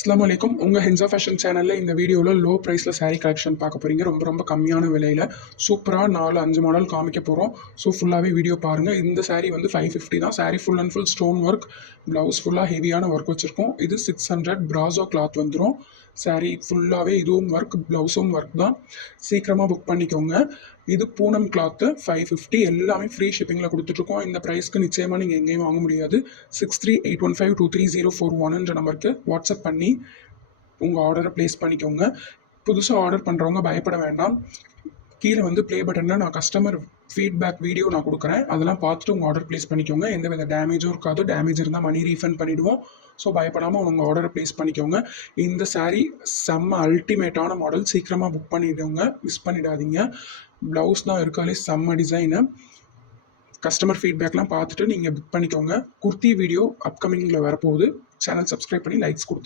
அஸ்ஸலாமு அலைக்கும். உங்கள் ஹென்ஸா ஃபேஷன் சேனலில் இந்த வீடியோவில் லோ ப்ரைஸில் saree கலெக்ஷன் பார்க்க போகிறீங்க. ரொம்ப கம்மியான விலையில் சூப்பராக 4-5 மாடல் காமிக்க போகிறோம். ஸோ ஃபுல்லாகவே வீடியோ பாருங்கள். இந்த saree வந்து 550 தான். saree full and full stone work, blouse ஃபுல்லாக ஹெவியான ஒர்க் வச்சுருக்கோம். இது 600 பிராசோ கிளாத் வந்துடும். saree ஃபுல்லாகவே இதுவும் ஒர்க், ப்ளவுஸும் ஒர்க் தான். சீக்கிரமாக புக் பண்ணிக்கோங்க. இது பூனம் கிளாத்து 550, எல்லாமே ஃப்ரீ ஷிப்பிங்கில் கொடுத்துட்ருக்கோம். இந்த ப்ரைஸ்க்கு நிச்சயமாக நீங்கள் எங்கேயும் வாங்க முடியாது. 6381523041 நம்பருக்கு வாட்ஸ்அப் பண்ணி உங்கள் ஆர்டரை ப்ளேஸ் பண்ணிக்கோங்க. புதுசாக ஆர்டர் பண்ணுறவங்க பயப்பட வேண்டாம். கீழே வந்து ப்ளே பட்டனில் நான் கஸ்டமர் ஃபீட்பேக் வீடியோ நான் கொடுக்குறேன். அதெல்லாம் பார்த்துட்டு உங்கள் ஆர்டர் ப்ளேஸ் பண்ணிக்கோங்க. எந்த வித டேமேஜும் இருக்காது. டேமேஜ் இருந்தால் மணி ரீஃபண்ட் பண்ணிவிடுவோம். ஸோ பயப்படாமல் உங்கள் ஆர்டரை ப்ளேஸ் பண்ணிக்கோங்க. இந்த saree செம்ம அல்டிமேட்டான மாடல். சீக்கிரமாக புக் பண்ணிவிடுங்க, மிஸ் பண்ணிடாதீங்க. ப்ளவுஸ் தான் இருக்காலே செம்ம டிசைனு. கஸ்டமர் ஃபீட்பேக்லாம் பார்த்துட்டு நீங்கள் புக் பண்ணிக்கோங்க. குர்த்தி வீடியோ அப்கமிங்கில் வரப்போகுது. சேனல் சப்ஸ்கிரைப் பண்ணி லைக்ஸ் கொடுத்து